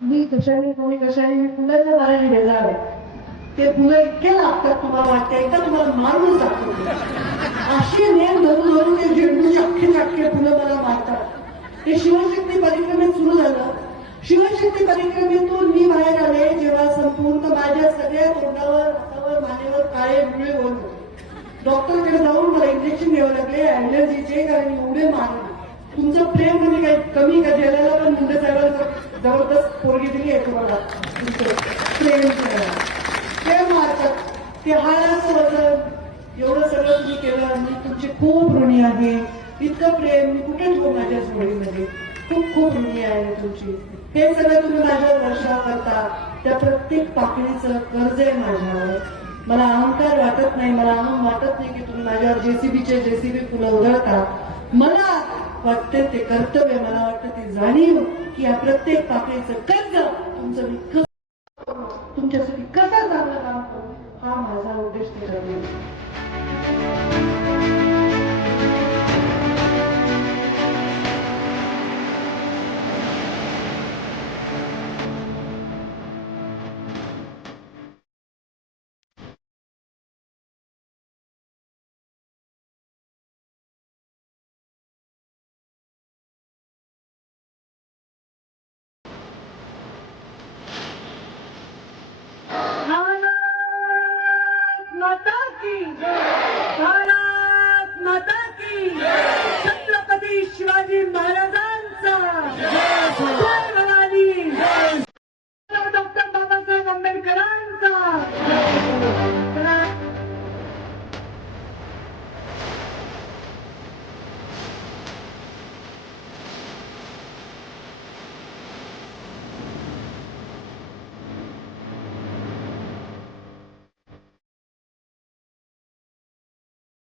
मी कशाने कोणी कशाने फुलाच्या दाराने बेजार ते फुलं इतके लागतात तुम्हाला वाटतं एकदा तुम्हाला मारून टाकतो अशी नेम धरून धरून ते झेंडूचे अख्खे अख्खे फुलं मला मारतात ते शिवशक्ती परिक्रमेत सुरू झालं शिवशक्ती परिक्रमेतून मी बाहेर आले जेव्हा संपूर्ण माझ्या सगळ्या तोंडावर हातावर मानेवर काळे मुळे होत होते डॉक्टरकडे जाऊन मला इंजेक्शन घ्यावं लागले ॲलर्जीचे कारण एवढे मारले तुमचं प्रेम म्हणजे काही कमी का ज्याला पण मुंडे साहेबांचं जबरदस्त पोरगी दिली आहे तुम्हाला तुमचं प्रेम ते मारतात ते हाडाचं वजन एवढं सगळं तुम्ही केलं मी तुमचे खूप ऋणी आहे इतकं प्रेम मी कुठे ठेवू माझ्या जोडीमध्ये खूप खूप ऋणी आहे तुमची हे सगळं तुम्ही माझ्यावर वर्षा करता त्या प्रत्येक पाकळीचं कर्ज आहे माझ्यावर मला अहंकार वाटत नाही मला अहम वाटत नाही की तुम्ही माझ्यावर जेसीबी फुलं उधळता मला वाटते ते कर्तव्य मला वाटतं ते जाणीव की या प्रत्येक पाकळीचं कर्ज तुमचं मी तुमच्यासाठी कसं चांगलं काम करू हा माझा उद्देश ठरवला